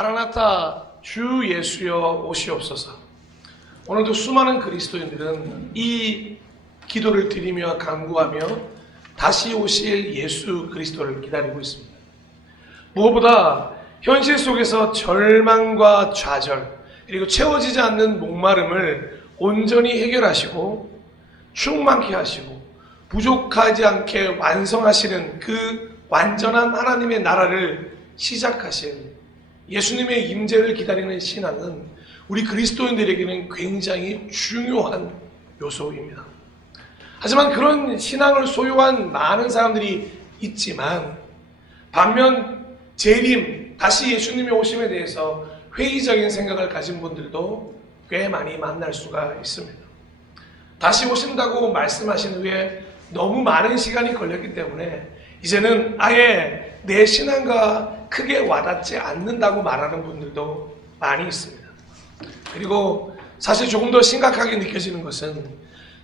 마라나타 주 예수여 오시옵소서. 오늘도 수많은 그리스도인들은 이 기도를 드리며 간구하며 다시 오실 예수 그리스도를 기다리고 있습니다. 무엇보다 현실 속에서 절망과 좌절 그리고 채워지지 않는 목마름을 온전히 해결하시고 충만케 하시고 부족하지 않게 완성하시는 그 완전한 하나님의 나라를 시작하신 예수님의 임재를 기다리는 신앙은 우리 그리스도인들에게는 굉장히 중요한 요소입니다. 하지만 그런 신앙을 소유한 많은 사람들이 있지만 반면 재림, 다시 예수님의 오심에 대해서 회의적인 생각을 가진 분들도 꽤 많이 만날 수가 있습니다. 다시 오신다고 말씀하신 후에 너무 많은 시간이 걸렸기 때문에 이제는 아예 내 신앙과 크게 와닿지 않는다고 말하는 분들도 많이 있습니다. 그리고 사실 조금 더 심각하게 느껴지는 것은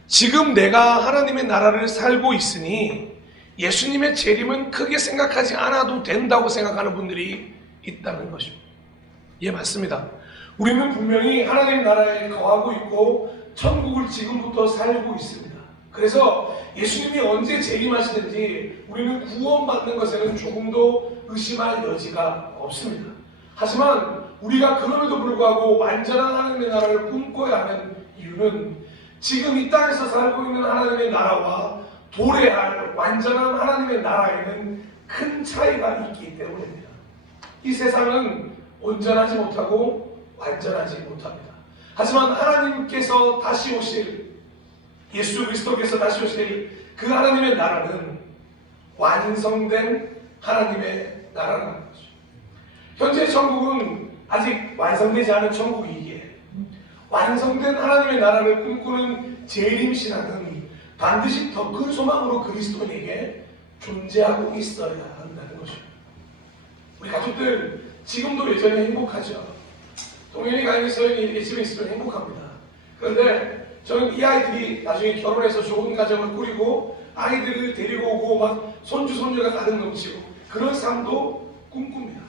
지금 내가 하나님의 나라를 살고 있으니 예수님의 재림은 크게 생각하지 않아도 된다고 생각하는 분들이 있다는 것입니다. 예, 맞습니다. 우리는 분명히 하나님 나라에 거하고 있고 천국을 지금부터 살고 있습니다. 그래서 예수님이 언제 재림하시든지 우리는 구원받는 것에는 조금도 의심할 여지가 없습니다. 하지만 우리가 그럼에도 불구하고 완전한 하나님의 나라를 꿈꿔야 하는 이유는 지금 이 땅에서 살고 있는 하나님의 나라와 도래할 완전한 하나님의 나라에는 큰 차이가 있기 때문입니다. 이 세상은 온전하지 못하고 완전하지 못합니다. 하지만 하나님께서 다시 오실 예수 그리스도께서 다시 오실 그 하나님의 나라는 완성된 하나님의 나라라는 거죠. 현재 천국은 아직 완성되지 않은 천국이기에 완성된 하나님의 나라를 꿈꾸는 재림신앙은 반드시 더 큰 소망으로 그리스도인에게 존재하고 있어야 한다는 것입니다. 우리 가족들 지금도 여전히 행복하죠. 동현이 가인이 서현이 이렇게 집에 있으면 행복합니다. 그런데 저는 이 아이들이 나중에 결혼해서 좋은 가정을 꾸리고 아이들을 데리고 오고 막 손주 손녀가 가득 넘치고 그런 삶도 꿈꿉니다.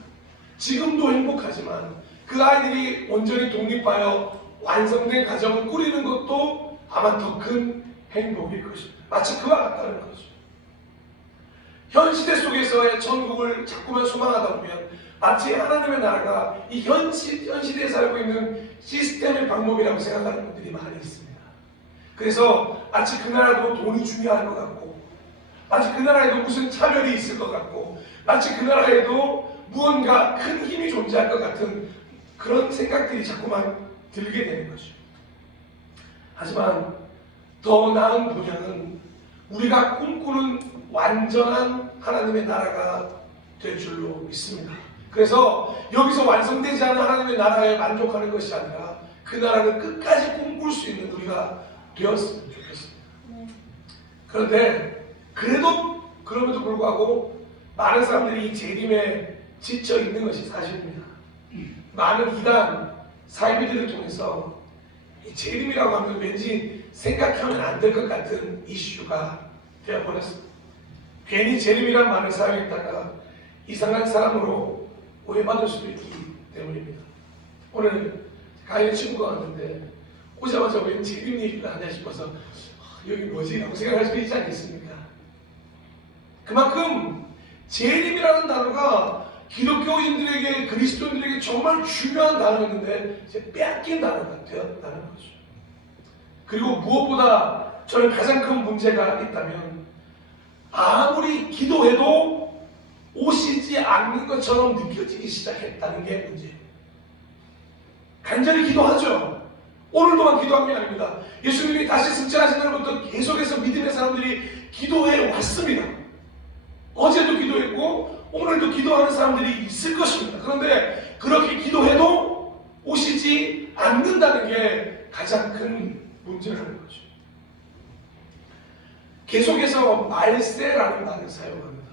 지금도 행복하지만 그 아이들이 온전히 독립하여 완성된 가정을 꾸리는 것도 아마 더 큰 행복일 것입니다. 마치 그와 같다는 거죠. 현 시대 속에서의 천국을 자꾸만 소망하다 보면 마치 하나님의 나라가 이 현 시대에 살고 있는 시스템의 방법이라고 생각하는 분들이 많이 있습니다. 그래서 마치 그 나라도 돈이 중요할 것 같고 마치 그 나라에도 무슨 차별이 있을 것 같고 마치 그 나라에도 무언가 큰 힘이 존재할 것 같은 그런 생각들이 자꾸만 들게 되는 거죠. 하지만 더 나은 분야는 우리가 꿈꾸는 완전한 하나님의 나라가 될 줄로 믿습니다. 그래서 여기서 완성되지 않은 하나님의 나라에 만족하는 것이 아니라 그 나라를 끝까지 꿈꿀 수 있는 우리가 되었으면 좋겠습니다. 그런데 그럼에도 불구하고 많은 사람들이 이 재림에 지쳐 있는 것이 사실입니다. 많은 이단 사이비들을 통해서 이 재림이라고 하면 왠지 생각하면 안 될 것 같은 이슈가 되어버렸습니다. 괜히 재림이란 말을 사용했다가 이상한 사람으로 오해받을 수도 있기 때문입니다. 오늘 가인 친구가 왔는데 오자마자 웬 재림 얘기를 하냐 싶어서 여기 뭐지? 라고 생각할 수도 있지 않겠습니까? 그만큼 재림이라는 단어가 기독교인들에게 그리스도인들에게 정말 중요한 단어였는데 이제 빼앗긴 단어가 되었다는 거죠. 그리고 무엇보다 저는 가장 큰 문제가 있다면 아무리 기도해도 오시지 않는 것처럼 느껴지기 시작했다는 게 문제예요. 간절히 기도하죠. 오늘도만 기도한 게 아닙니다. 예수님이 다시 승천하신 날부터 계속해서 믿음의 사람들이 기도해 왔습니다. 어제도 기도했고 오늘도 기도하는 사람들이 있을 것입니다. 그런데 그렇게 기도해도 오시지 않는다는 게 가장 큰 문제라는 거죠. 계속해서 말세라는 말을 사용합니다.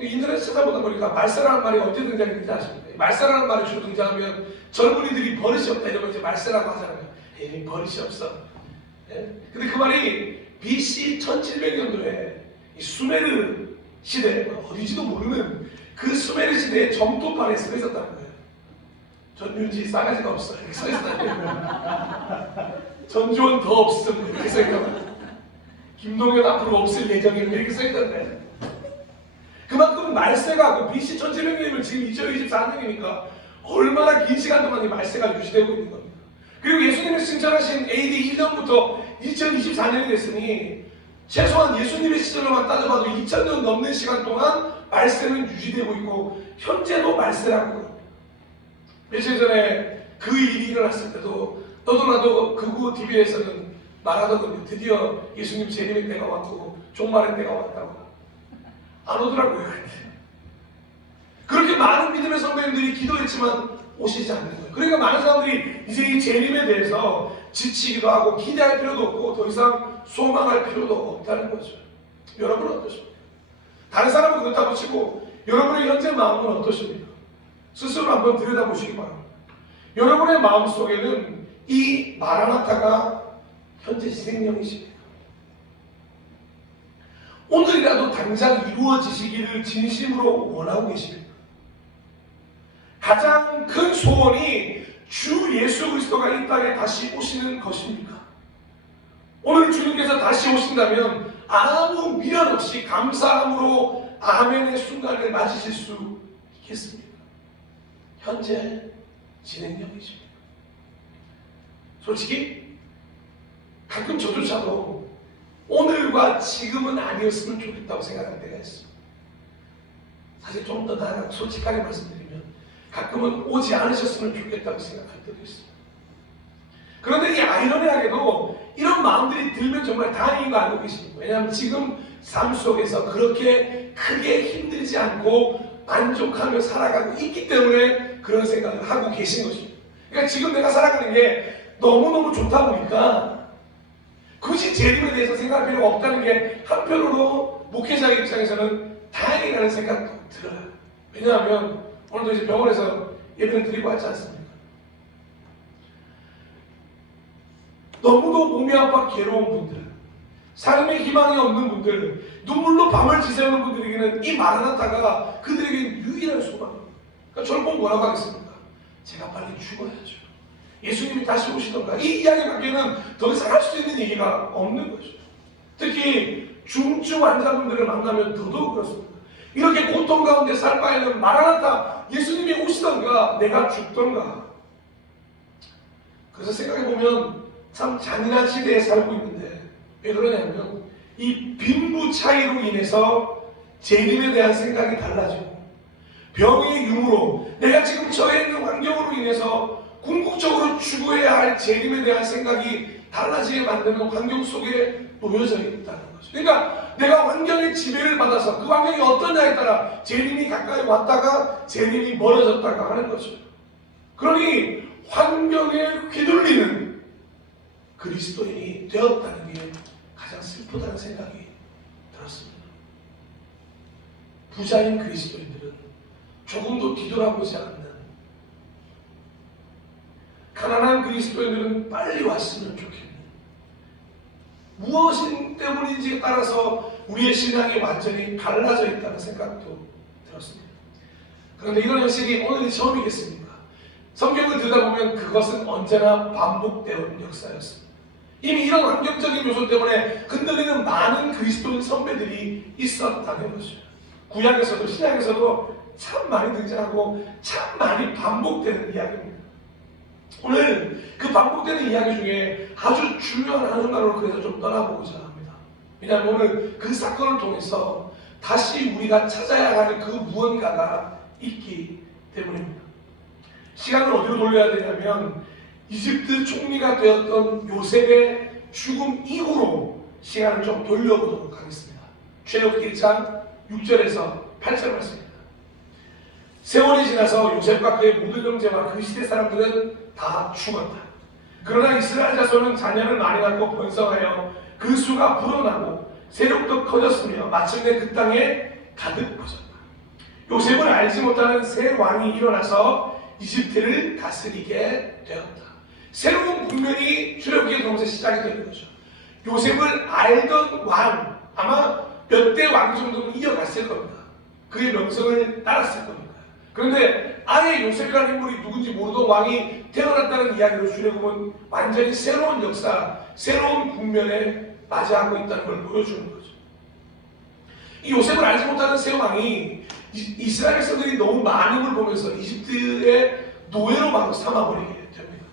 인터넷 찾아보다 보니까 말세라는 말이 언제 등장했는지 아십니까? 말세라는 말이 주로 등장하면 젊은이들이 버릇이 없다 이러면 이제 말세라고 하잖아요. 에이, 버릇이 없어. 근데 그 말이 BC 1700년도에 이 수메르 시대, 어디지도 모르는 그 수메르 시대의 점토판에 쓰여 있었다는 거예요. 전윤지 싸가지가 없어. 이렇게 써있어요. 전주원 더 없음. 이렇게 써있거든. 김동연 앞으로 없을 예정입니다. 이렇게 써있던데. 그만큼 말세가 BC 1700년이면 지금 2024년이니까 얼마나 긴 시간 동안 이 말세가 유지되고 있는 겁니다. 그리고 예수님이 승천하신 AD 1년부터 2024년이 됐으니 최소한 예수님의 시절로만 따져봐도 2000년 넘는 시간 동안 말세는 유지되고 있고 현재도 말세라고 합니다. 며칠 전에 그 일이 일어났을 때도 너도 나도 극우 TV에서는 말하더군요. 드디어 예수님 재림의 때가 왔고 종말의 때가 왔다고. 안 오더라고요. 그렇게 많은 믿음의 선배님들이 기도했지만 오시지 않는 거예요. 그러니까 많은 사람들이 이제 이 재림에 대해서 지치기도 하고 기대할 필요도 없고 더 이상 소망할 필요도 없다는 거죠. 여러분은 어떠십니까? 다른 사람은 그렇다고 치고 여러분의 현재 마음은 어떠십니까? 스스로 한번 들여다보시기 바랍니다. 여러분의 마음속에는 이 마라나타가 현재 생명이십니까? 오늘이라도 당장 이루어지시기를 진심으로 원하고 계십니까? 가장 큰 소원이 주 예수 그리스도가 이 땅에 다시 오시는 것입니까? 오늘 주님께서 다시 오신다면 아무 미련 없이 감사함으로 아멘의 순간을 맞으실 수 있겠습니까? 현재 진행형이십니까? 솔직히 가끔 저조차도 오늘과 지금은 아니었으면 좋겠다고 생각할 때가 있습니다. 사실 좀 더 나아가 솔직하게 말씀드리면 가끔은 오지 않으셨으면 좋겠다고 생각할 때도 있습니다. 그런데 이 아이러니하게도 이런 마음들이 들면 정말 다행인 거 알고 계십니다. 왜냐하면 지금 삶 속에서 그렇게 크게 힘들지 않고 만족하며 살아가고 있기 때문에 그런 생각을 하고 계신 것입니다. 그러니까 지금 내가 살아가는 게 너무너무 좋다 보니까 굳이 재림에 대해서 생각할 필요가 없다는 게 한편으로 목회자의 입장에서는 다행이라는 생각도 들어요. 왜냐하면 오늘도 이제 병원에서 예배를 드리고 왔지 않습니까? 너무도 몸이 아파 괴로운 분들, 삶의 희망이 없는 분들, 눈물로 밤을 지새우는 분들에게는 이 마라나타가 그들에게 유일한 소망입니다. 그러니까 저를 보면 뭐라고 하겠습니까? 제가 빨리 죽어야죠. 예수님이 다시 오시던가. 이 이야기밖에는 더 이상 할 수 있는 얘기가 없는 거죠. 특히 중증 환자분들을 만나면 더더욱 그렇습니다. 이렇게 고통 가운데 살 바에는 마라나타 예수님이 오시던가 내가 죽던가. 그래서 생각해보면 참 잔인한 시대에 살고 있는데 왜 그러냐면 이 빈부 차이로 인해서 재림에 대한 생각이 달라지고 병의 유무로 내가 지금 처해 있는 환경으로 인해서 궁극적으로 추구해야 할 재림에 대한 생각이 달라지게 만드는 환경 속에 놓여져 있다는 거죠. 그러니까 내가 환경의 지배를 받아서 그 환경이 어떠냐에 따라 재림이 가까이 왔다가 재림이 멀어졌다가 하는 거죠. 그러니 환경에 휘둘리는 그리스도인이 되었다는 게 가장 슬프다는 생각이 들었습니다. 부자인 그리스도인들은 조금도 뒤돌아보지 않는, 가난한 그리스도인들은 빨리 왔으면 좋겠는, 무엇인 때문인지에 따라서 우리의 신앙이 완전히 달라져 있다는 생각도 들었습니다. 그런데 이런 현실이 오늘이 처음이겠습니까? 성경을 듣다 보면 그것은 언제나 반복되는 역사였습니다. 이미 이런 환경적인 요소 때문에 흔들리는 많은 그리스도인 선배들이 있었다는 것이죠. 구약에서도 신약에서도 참 많이 등장하고 참 많이 반복되는 이야기입니다. 오늘 그 반복되는 이야기 중에 아주 중요한 한 순간으로 그래서 좀 떠나보고자 합니다. 왜냐하면 오늘 그 사건을 통해서 다시 우리가 찾아야 할 그 무언가가 있기 때문입니다. 시간을 어디로 돌려야 되냐면 이집트 총리가 되었던 요셉의 죽음 이후로 시간을 좀 돌려보도록 하겠습니다. 출애굽 1장 6절에서 8절 말씀입니다. 세월이 지나서 요셉과 그의 모든 형제와 그 시대 사람들은 다 죽었다. 그러나 이스라엘 자손은 자녀를 많이 낳고 번성하여 그 수가 불어나고 세력도 커졌으며 마침내 그 땅에 가득 퍼졌다. 요셉을 알지 못하는 새 왕이 일어나서 이집트를 다스리게 되었다. 새로운 국면이 출애굽기에 들어오면서 시작이 되는 거죠. 요셉을 알던 왕, 아마 몇 대 왕 정도는 이어갔을 겁니다. 그의 명성을 따랐을 겁니다. 그런데 아예 요셉이라는 인물이 누군지 모르던 왕이 태어났다는 이야기로 출애굽은 완전히 새로운 역사, 새로운 국면에 맞이하고 있다는 걸 보여주는 거죠. 이 요셉을 알지 못하는 새 왕이 이스라엘 백성들이 너무 많은 걸 보면서 이집트의 노예로 바로 삼아버리게 됩니다.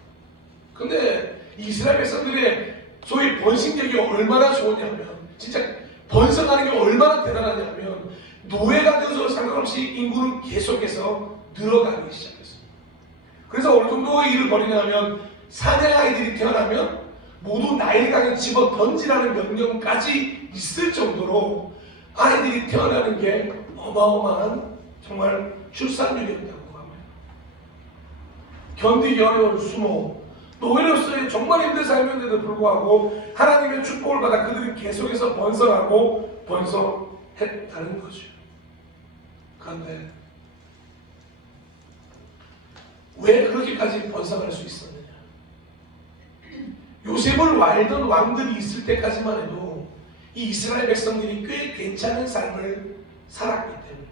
근데 이스라엘 백성들의 소위 번식력이 얼마나 좋았냐면, 진짜 번성하는 게 얼마나 대단하냐면, 노예가 되어서 상관없이 인구는 계속해서 늘어가기 시작했어요. 그래서 어느 정도의 일을 벌이냐면, 사냥아이들이 태어나면 모두 나일강에 집어 던지라는 명령까지 있을 정도로 아이들이 태어나는 게 어마어마한 정말 출산율이었다고 합니다. 견디기 어려운 수모, 노예로서의 정말 힘든 삶인데도 불구하고 하나님의 축복을 받아 그들이 계속해서 번성하고 번성했다는 거죠. 그런데 왜 그렇게까지 번성할 수 있었느냐? 요셉을 알던 왕들이 있을 때까지만 해도 이 이스라엘 백성들이 꽤 괜찮은 삶을 살았기 때문에,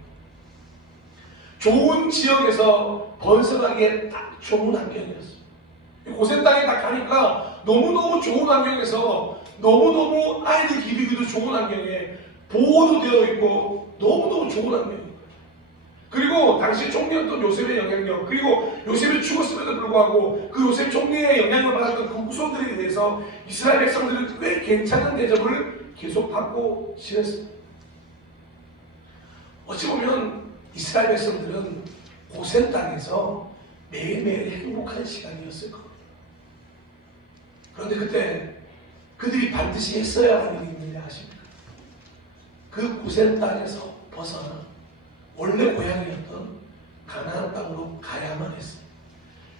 좋은 지역에서 번성하기에 딱 좋은 환경이었어요. 고센 땅에 딱 가니까 너무너무 좋은 환경에서 너무너무 아이들 기르기도 좋은 환경에 보호도 되어 있고 너무너무 좋은 환경이에요. 그리고 당시 총리였던 요셉의 영향력, 그리고 요셉이 죽었음에도 불구하고 그 요셉 총리의 영향을 받았던 그 후손들에 대해서 이스라엘 백성들은 꽤 괜찮은 대접을 계속 받고 지냈습니다. 어찌 보면 이스라엘 백성들은 고센 땅에서 매일매일 행복한 시간이었을 겁니다. 그런데 그때 그들이 반드시 했어야 할 일이 있느냐 하십니까? 그 고센 땅에서 벗어나 원래 고향이었던 가나안 땅으로 가야만 했어요.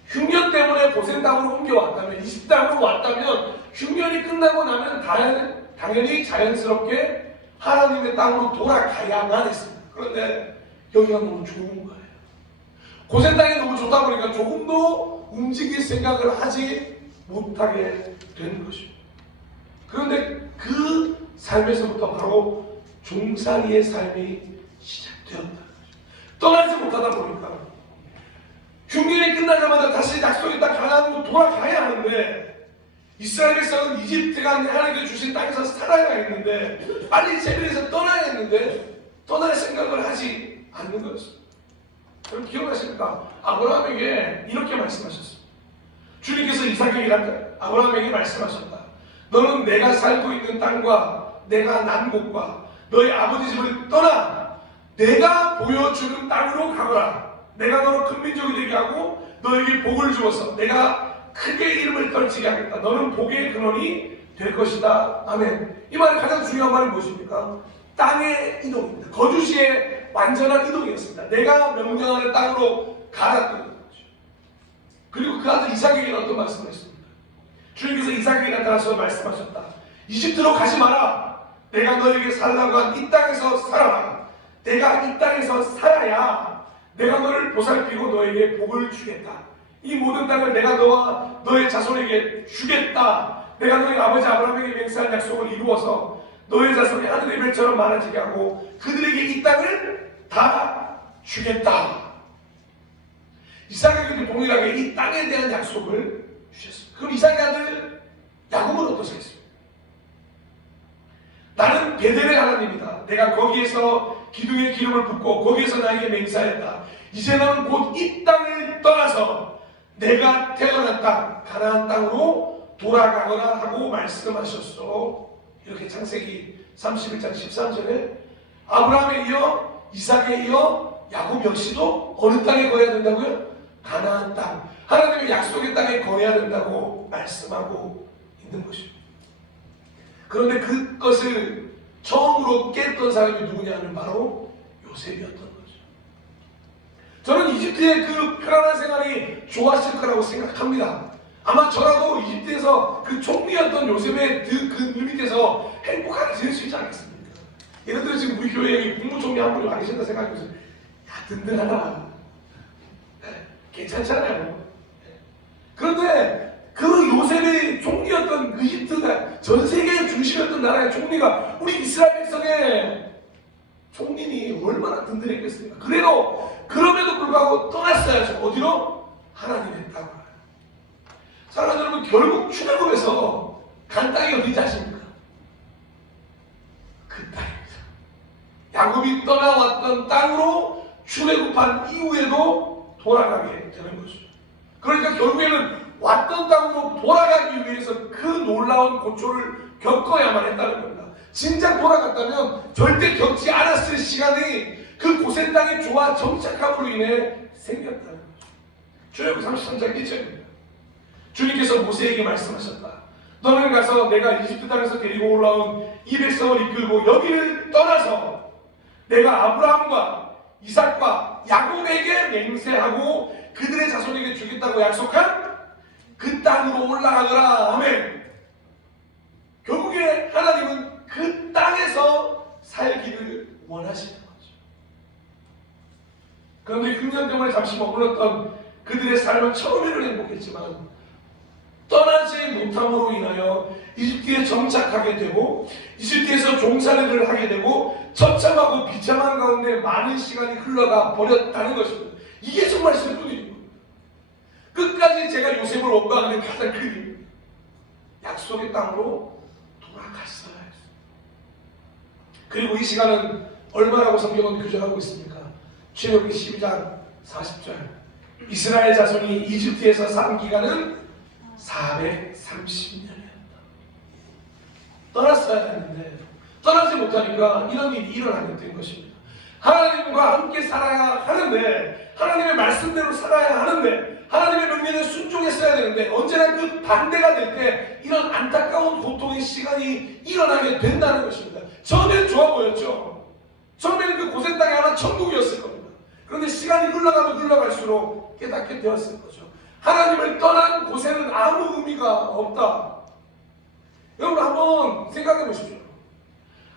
흉년 때문에 고센 땅으로 옮겨왔다면, 이집 땅으로 왔다면 흉년이 끝나고 나면 당연히 자연스럽게 하나님의 땅으로 돌아가야만 했습니다. 그런데 여기가 너무 좋은 거예요. 고센 땅이 너무 좋다 보니까 조금도 움직일 생각을 하지 못하게 되는 것이죠. 그런데 그 삶에서부터 바로 종살이의 삶이 시작되었다. 떠나지 못하다 보니까 흉년이 끝나자마자 다시 약속의 땅 가나안으로 돌아가야 하는데, 이스라엘 백성은 이집트가 하나님께 주신 땅에서 살아야 했는데, 빨리 제비에서 떠나야 했는데 떠날 생각을 하지 않는 거였어요. 여러분 기억나십니까? 아브라함에게 이렇게 말씀하셨어요. 주님께서 이삭에게 아브라함에게 말씀하셨다. 너는 내가 살고 있는 땅과 내가 난 곳과 너희 아버지 집을 떠나 내가 보여주는 땅으로 가거라. 내가 너를 큰 민족이 되게 하고 너에게 복을 주어서 내가 크게 이름을 떨치게 하겠다. 너는 복의 근원이 될 것이다. 아멘. 이 말의 가장 중요한 말은 무엇입니까? 땅의 이동입니다. 거주시의 완전한 이동이었습니다. 내가 명령하는 땅으로 가라는 거죠. 그리고 그 아들 이삭에게 어떤 말씀을 했습니까? 주님께서 이삭에게 나타나서 말씀하셨다. 이집트로 가지 마라. 내가 너에게 살라고 한 이 땅에서 살아라. 내가 이 땅에서 살아야 내가 너를 보살피고 너에게 복을 주겠다. 이 모든 땅을 내가 너와 너의 자손에게 주겠다. 내가 너희 아버지 아브라함에게 맹세한 약속을 이루어서 너의 자손이 하늘의 별처럼 많아지게 하고 그들에게 이 땅을 다 주겠다. 이삭에게도 동일하게 이 땅에 대한 약속을 주셨습니다. 그럼 이삭의 아들 야곱은 어떠셨습니까? 나는 베델의 하나님이다. 내가 거기에서 기둥에 기름을 붓고 거기에서 나에게 맹세하였다. 이제 너는 곧 이 땅을 떠나서 내가 태어난 땅 가나안 땅으로 돌아가거라 하고 말씀하셨어. 이렇게 창세기 31장 13절에 아브라함에 이어 이삭에 이어 야곱 역시도 어느 땅에 거해야 된다고요? 가나안 땅, 하나님의 약속의 땅에 거해야 된다고 말씀하고 있는 것입니다. 그런데 그것을 처음으로 깼던 사람이 누구냐 하면 바로 요셉이었던 거죠. 저는 이집트의 그 편안한 생활이 좋았을 거라고 생각합니다. 아마 저라도 이집트에서 그 총리였던 요셉의 그 밑에서 행복하게 지낼 수 있지 않겠습니까? 예를 들어 지금 우리 교회에 국무총리 한 분이 와 계신다 생각해보세요. 야, 든든하다. 네, 괜찮잖아요. 네. 그런데 그 요셉의 총리였던 그 이집트가 전 세계의 중심이었던 나라의 총리가 우리 이스라엘 백성의 총린이 얼마나 든든했겠습니까? 그럼에도 불구하고 떠났어야죠. 어디로? 하나님의 땅으로. 사랑하는 여러분, 결국 출애굽에서 간 땅이 어딘지 아십니까? 그 땅입니다. 야곱이 떠나왔던 땅으로 출애굽한 이후에도 돌아가게 되는 것이죠. 그러니까 결국에는 왔던 땅으로 돌아가기 위해서 그 놀라운 고초를 겪어야만 했다는 겁니다. 진작 돌아갔다면 절대 겪지 않았을 시간이 그 고센 땅의 조화 정착함으로 인해 생겼다는 거죠. 출애굽 33장 1절입니다. 주님께서 모세에게 말씀하셨다. 너는 가서 내가 이집트 땅에서 데리고 올라온 이 백성을 이끌고 여기를 떠나서 내가 아브라함과 이삭과 야곱에게 맹세하고 그들의 자손에게 주겠다고 약속한 그 땅으로 올라가거라. 아멘. 결국에 하나님은 그 땅에서 살기를 원하시는 거죠. 그런데 흉년 때문에 잠시 머물렀던 그들의 삶은 처음에는 행복했지만 떠나지 못함으로 인하여 이집트에 정착하게 되고 이집트에서 종살이를 하게 되고 처참하고 비참한 가운데 많은 시간이 흘러가 버렸다는 것입니다. 이게 정말 슬픈 일입니다. 끝까지 제가 요셉을 원망하는 가장 큰 이유입니다. 약속의 땅으로 돌아갔어야 했어요. 그리고 이 시간은 얼마라고 성경은 규정하고 있습니까? 출애굽기 12장 40절 이스라엘 자손이 이집트에서 산 기간은 430년이었다. 떠났어야 했는데 떠나지 못하니까 이런 일이 일어나게 된 것입니다. 하나님과 함께 살아야 하는데 하나님의 말씀대로 살아야 하는데 하나님의 명령에 순종했어야 되는데 언제나 그 반대가 될 때 이런 안타까운 고통의 시간이 일어나게 된다는 것입니다. 처음에는 좋아 보였죠. 처음에는 그 고센 땅이 아마 천국이었을 겁니다. 그런데 시간이 흘러가면 흘러갈수록 깨닫게 되었을 거죠. 하나님을 떠난 곳에는 아무 의미가 없다. 여러분 한번 생각해 보십시오.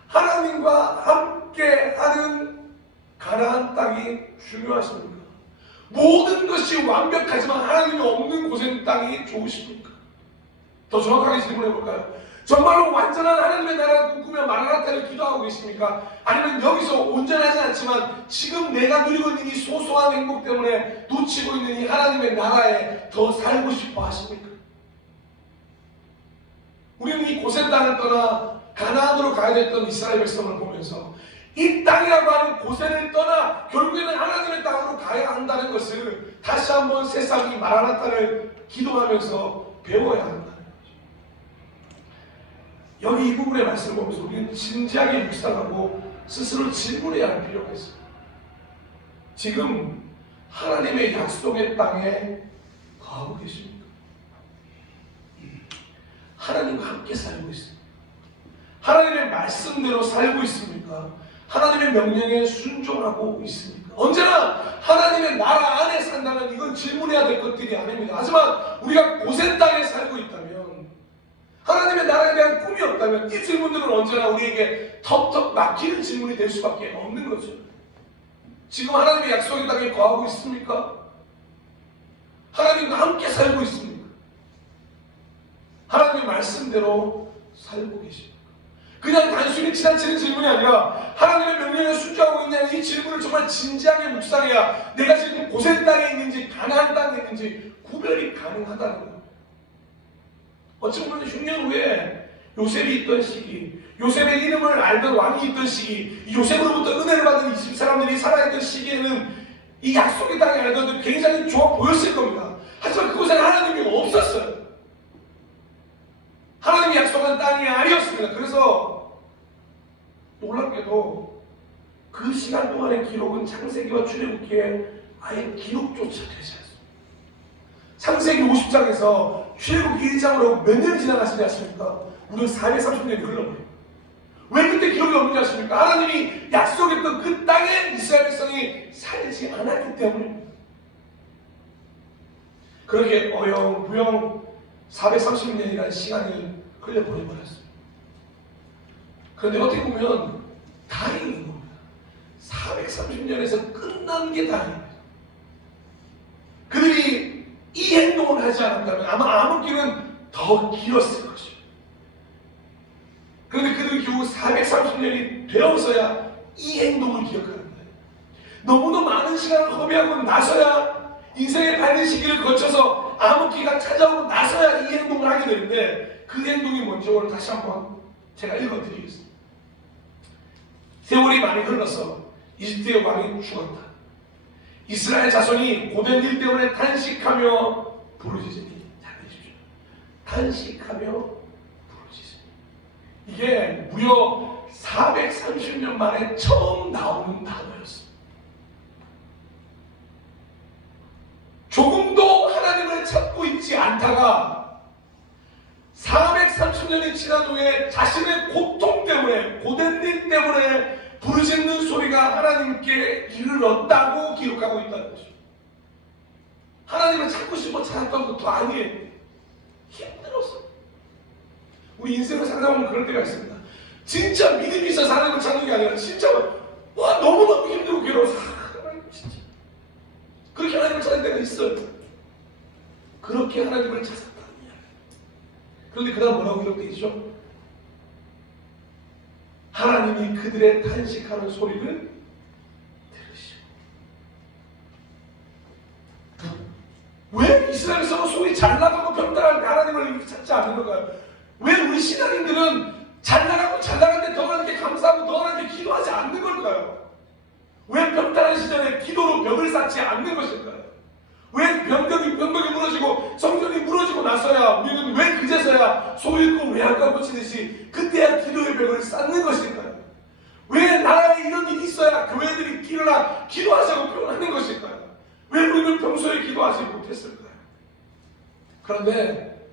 하나님과 함께 하는 가나안 땅이 중요하십니까? 모든 것이 완벽하지만 하나님이 없는 고센 땅이 좋으십니까? 더 정확하게 질문해 볼까요? 정말로 완전한 하나님의 나라를 꿈꾸며 마라나타를 기도하고 계십니까? 아니면 여기서 온전하지 않지만 지금 내가 누리고 있는 이 소소한 행복 때문에 놓치고 있는 이 하나님의 나라에 더 살고 싶어 하십니까? 우리는 이 고센 땅을 떠나 가나안으로 가야 됐던 이스라엘 백성을 보면서 이 땅이라고 하는 고센을 떠나 결국에는 하나님의 땅으로 가야 한다는 것을 다시 한번 세상이 마라나타를 기도하면서 배워야 한다는 거죠. 여기 이 부분의 말씀을 보면서 우리는 진지하게 묵상하고 스스로 질문해야 할 필요가 있습니다. 지금 하나님의 약속의 땅에 거하고 계십니까? 하나님과 함께 살고 있습니까? 하나님의 말씀대로 살고 있습니까? 하나님의 명령에 순종하고 있습니까? 언제나 하나님의 나라 안에 산다면 이건 질문해야 될 것들이 아닙니다. 하지만 우리가 고센 땅에 살고 있다면 하나님의 나라에 대한 꿈이 없다면 이 질문들은 언제나 우리에게 턱턱 막히는 질문이 될 수밖에 없는 거죠. 지금 하나님의 약속의 땅에 거하고 있습니까? 하나님과 함께 살고 있습니까? 하나님의 말씀대로 살고 계십니까? 그냥 단순히 지나치는 질문이 아니라 하나님의 명령에 순종하고 있냐는 이 질문을 정말 진지하게 묵상해야 내가 지금 고센 땅에 있는지 가나안 땅에 있는지 구별이 가능하다는 거예요. 어찌 보면 흉년 후에 요셉이 있던 시기, 요셉의 이름을 알던 왕이 있던 시기, 요셉으로부터 은혜를 받은 이집 사람들이 살아있던 시기에는 이 약속의 땅에 알던 굉장히 좋아 보였을 겁니다. 하지만 그곳에는 하나님이 없었어요. 하나님이 약속한 땅이 아니었습니다. 그래서 놀랍게도 그 시간 동안의 기록은 창세기와 출애굽기에 아예 기록조차 되지 않습니다. 창세기 50장에서 출애굽기 1장으로 몇 년이 지나갔는지 아십니까? 무려 430년이 흘러버려요. 왜 그때 기록이 없는지 아십니까? 하나님이 약속했던 그 땅에 이스라엘 백성이 살지 않았기 때문입니다. 그렇게 어영부영 430년이라는 시간이 흘려버려버렸습니다. 그런데 어떻게 보면 다행인 겁니다. 430년에서 끝난 게 다행입니다. 그들이 이 행동을 하지 않았다면 아마 암흑기는 더 길었을 것입니다. 그런데 그들이 겨우 430년이 되어서야 이 행동을 기억하는 거예요. 너무도 많은 시간을 허비하고 나서야 인생의 밝은 시기를 거쳐서 암흑기가 찾아오고 나서야 이 행동을 하게 되는데 그 행동이 뭔지 오늘 다시 한번 제가 읽어드리겠습니다. 세월이 많이 흘러서 이집트의 왕이 죽었다. 이스라엘 자손이 고된 일 때문에 단식하며 부르짖으니, 잘 보십시오. 단식하며 부르짖으니. 이게 무려 430년 만에 처음 나오는 단어였습니다. 조금도 하나님을 찾고 있지 않다가 430년이 지난 후에 자신의 고통 때문에, 고된 일 때문에 부르짖는 소리가 하나님께 이르렀다고 기록하고 있다는 거죠. 하나님을 찾고 싶어 찾았던 것도 아니에요. 힘들었어. 우리 인생을 살아보면 그럴 때가 있습니다. 진짜 믿음이 있어서 하나님을 찾는 게 아니라 진짜 너무너무 힘들고 괴로워서 하나님 진짜 그렇게 하나님을 찾는 때가 있어요. 그렇게 하나님을 찾았다는 이야기. 그런데 그 다음 뭐라고 기록되어 있죠? 하나님이 그들의 탄식하는 소리를 들으시고. 왜 이스라엘에서는 소리 잘 나가고 병들할 때 하나님을 이렇게 찾지 않는 건가요? 왜 우리 신앙인들은 잘 나가고 잘 나갈 때 더 하나님께 감사하고 더 하나님께 기도하지 않는 걸까요? 왜 병들한 시절에 기도로 벽을 쌓지 않는 것일까요? 왜 병벽이 무너지고 성전이 무너지고 나서야 우리는 왜 그제서야 소 잃고 외양간 고치듯이 그때야 기도의 벽을 쌓는 것일까요? 왜 나라에 이런 일이 있어야 교회들이 일어나 기도하자고 표현하는 것일까요? 왜 우리는 평소에 기도하지 못했을까요? 그런데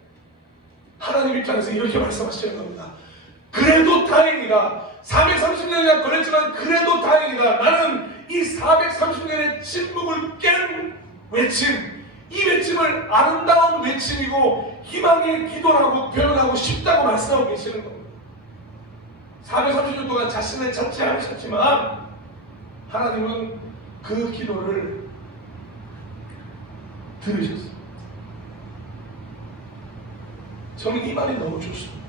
하나님 입장에서 이렇게 말씀하시는 겁니다. 그래도 다행이다. 430년이나 걸렸지만 그래도 다행이다. 나는 이 430년의 침묵을 깬 외침, 이 외침을 아름다운 외침이고 희망의 기도라고 표현하고 싶다고 말씀하고 계시는 겁니다. 430년 동안 자신을 찾지 않으셨지만 하나님은 그 기도를 들으셨어요. 저는 이 말이 너무 좋습니다.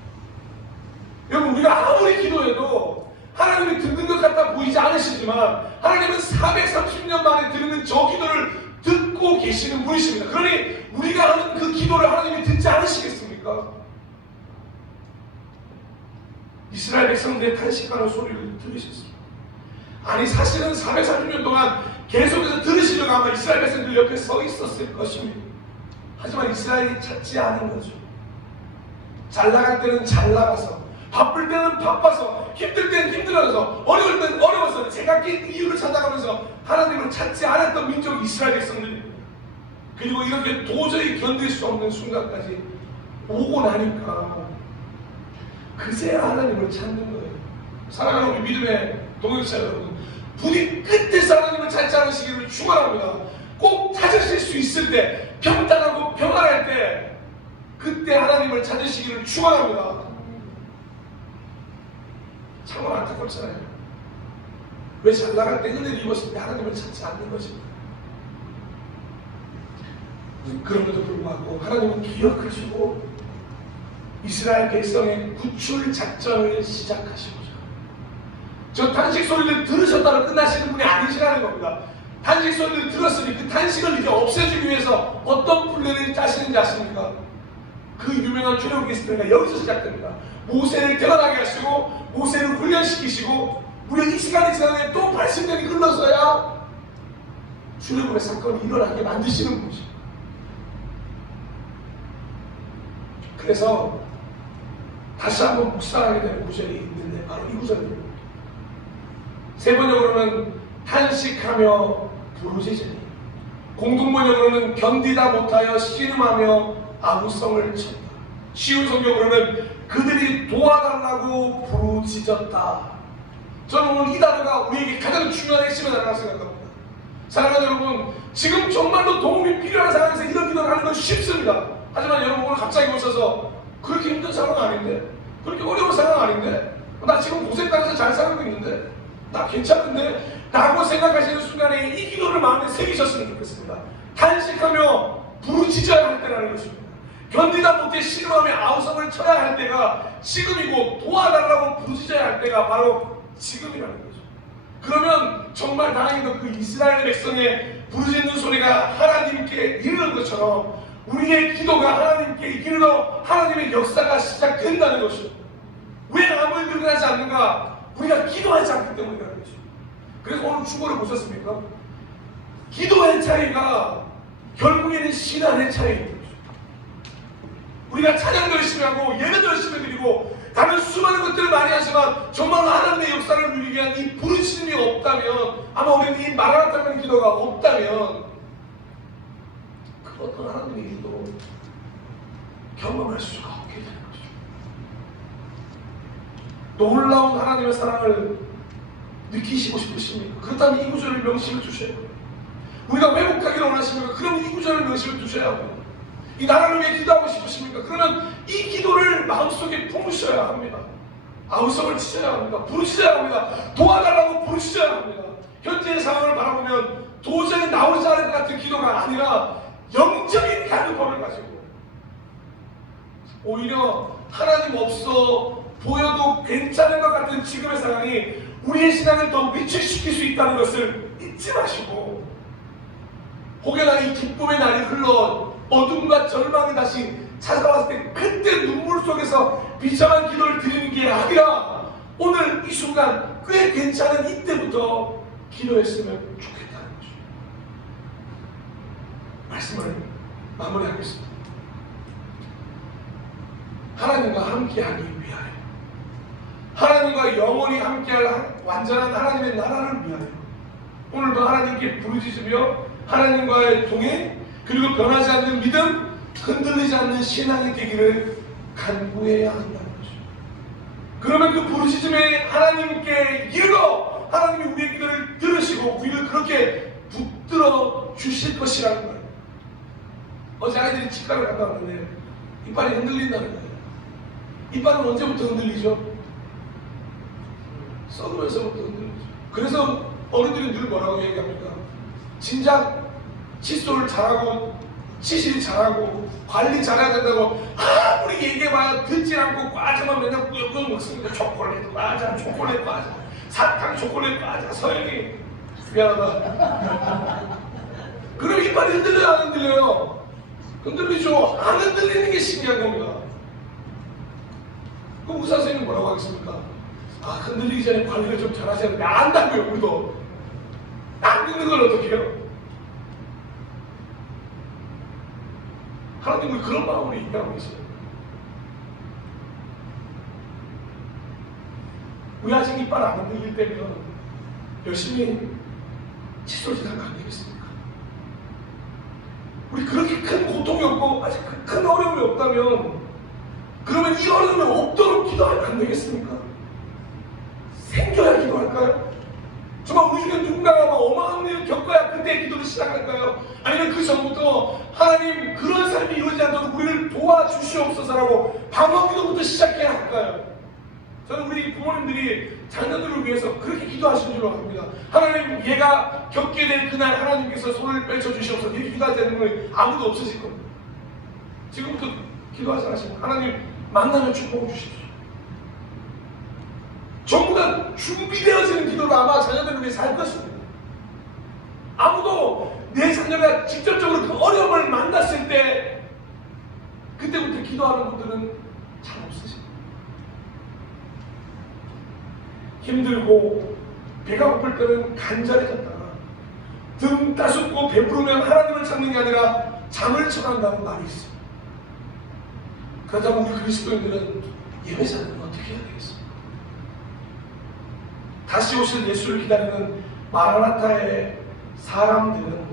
여러분, 우리가 아무리 기도해도 하나님이 듣는 것 같아 보이지 않으시지만 하나님은 430년 만에 들는 저 기도를 듣고 계시는 분이십니다. 그러니 우리가 하는 그 기도를 하나님이 듣지 않으시겠습니까? 이스라엘 백성들의 탄식하는 소리를 들으셨습니다. 아니 사실은 430년 동안 계속해서 들으시려고 아마 이스라엘 백성들 옆에 서 있었을 것입니다. 하지만 이스라엘이 찾지 않은 거죠. 잘 나갈 때는 잘 나가서, 바쁠 때는 바빠서, 힘들 때는 힘들어서, 어려울 때는 어려워서 제각기 이유를 찾아가면서 하나님을 찾지 않았던 민족이 이스라엘 백성들입니다. 그리고 이렇게 도저히 견딜 수 없는 순간까지 오고 나니까 그제야 하나님을 찾는 거예요. 사랑하는 우리 믿음의 동역자 여러분, 부디 끝에서 하나님을 찾지 않으시기를 축원합니다. 꼭 찾으실 수 있을 때, 평탄하고 평안할 때 그때 하나님을 찾으시기를 축원합니다. 참으로 안타깝잖아요. 왜 잘 나갈 때 은혜를 입었을 때 하나님을 찾지 않는 것입니다. 그럼에도 불구하고 하나님은 기억하시고 이스라엘 백성의 구출 작전을 시작하시고자 저 탄식 소리를 들으셨다고 끝나시는 분이 아니시라는 겁니다. 탄식 소리를 들었으니 그 탄식을 이제 없애주기 위해서 어떤 플랜을 짜시는지 아십니까? 그 유명한 출애굽기 스토리가 여기서 시작됩니다. 모세를 태어나게 하시고 모세를 훈련시키시고 무려 이 시간이 지나면 또 80년이 흘러서야 출애굽의 사건이 일어나게 만드시는 분이죠. 그래서 다시 한번 묵상하게 되는 구절이 있는데 바로 이 구절입니다. 세 번역으로는 탄식하며 부르짖으니, 공동번역으로는 견디다 못하여 신음하며 아부성을 쳤다. 쉬운 성경으로는 그들이 도와달라고 부르짖었다. 저는 오늘 이 단어가 우리에게 가장 중요한 핵심의 단어라고 생각합니다. 사랑하는 여러분, 지금 정말로 도움이 필요한 상황에서 이런 기도를 하는 건 쉽습니다. 하지만 여러분 오늘 갑자기 오셔서 그렇게 힘든 상황 아닌데, 그렇게 어려운 상황 아닌데, 나 지금 고생당해서 잘 살고 있는데, 나 괜찮은데 라고 생각하시는 순간에 이 기도를 마음에 새기셨으면 좋겠습니다. 탄식하며 부르짖어야 할 때라는 것입니다. 견디다 못해 신음하며 아우성을 쳐야 할 때가 지금이고 도와달라고 부르짖어야 할 때가 바로 지금이라는 거죠. 그러면 정말 다행히도 그 이스라엘 백성의 부르짖는 소리가 하나님께 이르는 것처럼 우리의 기도가 하나님께 이르러 하나님의 역사가 시작된다는 것입니다. 왜 아무 일도 일어나지 않는가? 우리가 기도하지 않기 때문이라는 것입니다. 그래서 오늘 충고를 보셨습니까? 기도의 차이가 결국에는 신앙의 차이입니다. 우리가 찬양도 열심히 하고 예배도 열심히 드리고 다른 수많은 것들을 많이 하지만 정말 하나님의 역사를 누리기 위한 이 부르심이 없다면, 아마 우리는 이 마라나타라는 기도가 없다면 그 어떤 하나님의 일도 경험할 수가 없게 되는 것이죠. 놀라운 하나님의 사랑을 느끼시고 싶으십니까? 그렇다면 이 구절을 명심해 주셔야 돼요. 우리가 회복하기를 원하십니까? 그럼 이 구절을 명심해 두셔야 합니다. 이 나라를 위해 기도하고 싶으십니까? 그러면 이 기도를 마음속에 품으셔야 합니다. 아우성을 치셔야 합니다. 부르셔야 합니다. 도와달라고 부르셔야 합니다. 현재의 상황을 바라보면 도저히 나오지 않을 것 같은 기도가 아니라 영적인 간구법을 가지고 오히려 하나님 없어 보여도 괜찮은 것 같은 지금의 상황이 우리의 신앙을 더 위축시킬 수 있다는 것을 잊지 마시고, 혹여나 이 기쁨의 날이 흘러 어둠과 절망이 다시 찾아왔을 때 그때 눈물 속에서 비참한 기도를 드리는 게 아니라 오늘 이 순간 꽤 괜찮은 이때부터 기도했으면 좋겠다는 거죠. 말씀을 마무리하겠습니다. 하나님과 함께하기 위하여, 하나님과 영원히 함께할 완전한 하나님의 나라를 위하여 오늘도 하나님께 부르짖으며 하나님과의 동행, 그리고 변하지 않는 믿음, 흔들리지 않는 신앙이 되기를 간구해야 한다는 거죠. 그러면 그 부르짖음에 하나님께 이르러 하나님이 우리의 기도를 들으시고 우리를 그렇게 붙들어 주실 것이라는 거예요. 어제 아이들이 치과를 갔다 왔는데 이빨이 흔들린다는 거예요. 이빨은 언제부터 흔들리죠? 썩으면서부터 흔들리죠. 그래서 어른들이 늘 뭐라고 얘기합니까? 진작 칫솔 잘하고 치실 잘하고 관리 잘해야 된다고 아무리 얘기해봐야 듣지 않고 과자만 맨날 꾸역꾸역 먹습니다. 초콜릿 과자, 초콜릿 과자, 사탕 초콜릿 과자. 서영이 미안하다. 그럼 이빨이 흔들려요, 안 흔들려요? 흔들리죠. 안 흔들리는 게 신기한 겁니다. 그럼 의사 선생님은 뭐라고 하겠습니까? 아, 흔들리기 전에 관리를 좀 잘하셔야 되는데 안다고요. 우리도 안 듣는 걸 어떻게 해요? 하나님은 그런 마음으로 얘기하고 계세요. 우리 아직 이빨 안 흔들릴 때면 열심히 칫솔질 하면 안 되겠습니까? 우리 그렇게 큰 고통이 없고 아직 큰 어려움이 없다면 그러면 이 어려움이 없도록 기도하면 안 되겠습니까? 생겨야 기도할까요? 정말 우리 중에 누군가가 어마어마한 일을 겪어야 그때 기도를 시작할까요? 아니면 그 전부터 하나님 그런 삶이 이루어지지 않도록 우리를 도와주시옵소서라고 방어 기도부터 시작해야 할까요? 저는 우리 부모님들이 자녀들을 위해서 그렇게 기도하시는 줄 압니다. 하나님 얘가 겪게 될 그날 하나님께서 손을 펼쳐주시옵소서 이렇게 기도하지 않는 분이 아무도 없으실 겁니다. 지금부터 기도하지 않으시면 하나님 만나면 축복을 주십시오. 전부 다 준비되어지는 기도로 아마 자녀들을 위해서 할 것입니다. 아무도 내 자녀가 직접적으로 그 어려움을 만났을 때 그때부터 기도하는 분들은 잘 없으십니다. 힘들고 배가 고플 때는 간절해졌다가 등 따숩고 배부르면 하나님을 찾는 게 아니라 잠을 청한다는 말이 있습니다. 그렇다면 우리 그리스도인들은 예배자는 어떻게 해야 되겠습니까? 다시 오실 예수를 기다리는 마라나타의 사람들은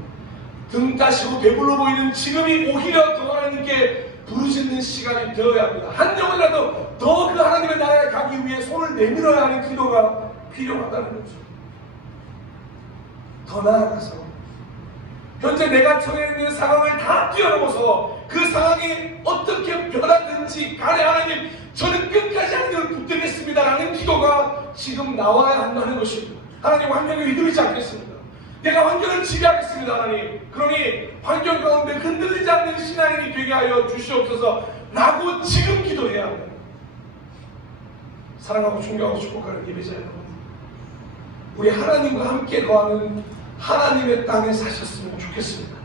등 따시고 배불러 보이는 지금이 오히려 더 하나님께 부르짖는 시간이 되어야 합니다. 한 영혼이라도 더 그 하나님의 나라에 가기 위해 손을 내밀어야 하는 기도가 필요하다는 거죠. 더 나아가서 현재 내가 처해 있는 상황을 다 뛰어넘어서 그 상황이 어떻게 변하든지 간에 하나님 저는 끝까지 하나님을 붙들겠습니다라는 기도가 지금 나와야 한다는 것입니다. 하나님 환경에 휘둘리지 않겠습니다. 내가 환경을 지배하겠습니다. 하나님 그러니 환경 가운데 흔들리지 않는 신앙인이 되게 하여 주시옵소서 라고 지금 기도해야 합니다. 사랑하고 존경하고 축복하는 예배자 여러분, 우리 하나님과 함께 거하는 하나님의 땅에 사셨으면 좋겠습니다.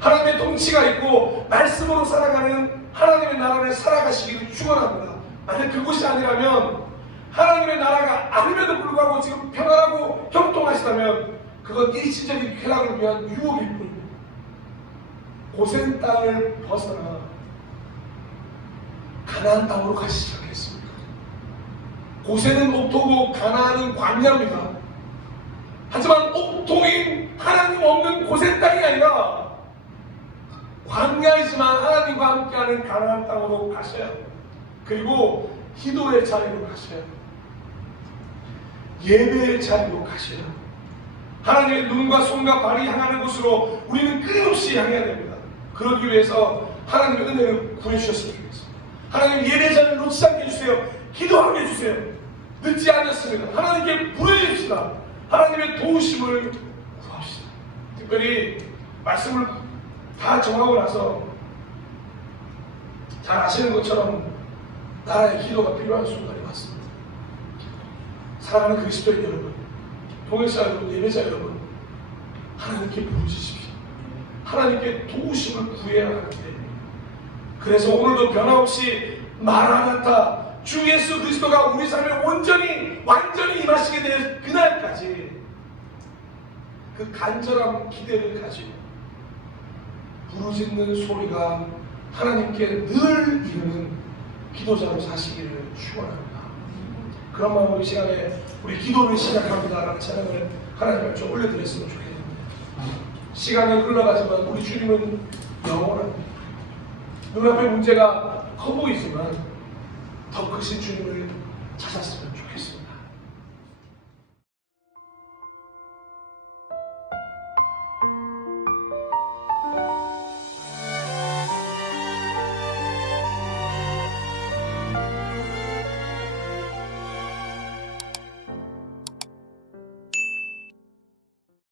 하나님의 통치가 있고 말씀으로 살아가는 하나님의 나라를 살아가시기를 축원합니다. 만약 그곳이 아니라면, 하나님의 나라가 아님에도 불구하고 지금 평안하고 형통하시다면 그건 일시적인 쾌락을 위한 유혹일 뿐입니다. 고센 땅을 벗어나 가나안 땅으로 가시지 않겠습니까? 고센은 옥토고 가나안은 광야입니다. 하지만 옥토인 하나님 없는 고센 땅이 아니라 광야이지만 하나님과 함께하는 가나안 땅으로 가셔야 합니다. 그리고 기도의 자리로 가셔야 합니다. 예배의 자리로 가셔야 합니다. 하나님의 눈과 손과 발이 향하는 곳으로 우리는 끊임없이 향해야 됩니다. 그러기 위해서 하나님의 은혜를 구해주셨으면 좋겠습니다. 하나님 예배 자리를 놓치지 않게 해주세요. 기도하게 해주세요. 늦지 않았습니다. 하나님께 부르십시다. 하나님의 도우심을 구합시다. 특별히 말씀을 다 정하고 나서 잘 아시는 것처럼 나라의 기도가 필요한 순간이 왔습니다. 사랑하는 그리스도인 여러분, 동행자 여러분, 예배자 여러분, 하나님께 부르짖으십시오. 하나님께 도우심을 구해야 하는데, 그래서 오늘도 변함없이 마라나타, 주 예수 그리스도가 우리 삶에 완전히 임하시게 될 그날까지 그 간절한 기대를 가지고 부르짖는 소리가 하나님께 늘 이르는 기도자로 사시기를 축원합니다. 그런 마음으로 이 시간에 우리 기도를 시작합니다라는 찬양을 하나님 앞에 올려드렸으면 좋겠습니다. 시간은 흘러가지만 우리 주님은 영원합니다. 눈앞에 문제가 커 보이지만 더 크신 주님을 찾았으면 좋겠습니다.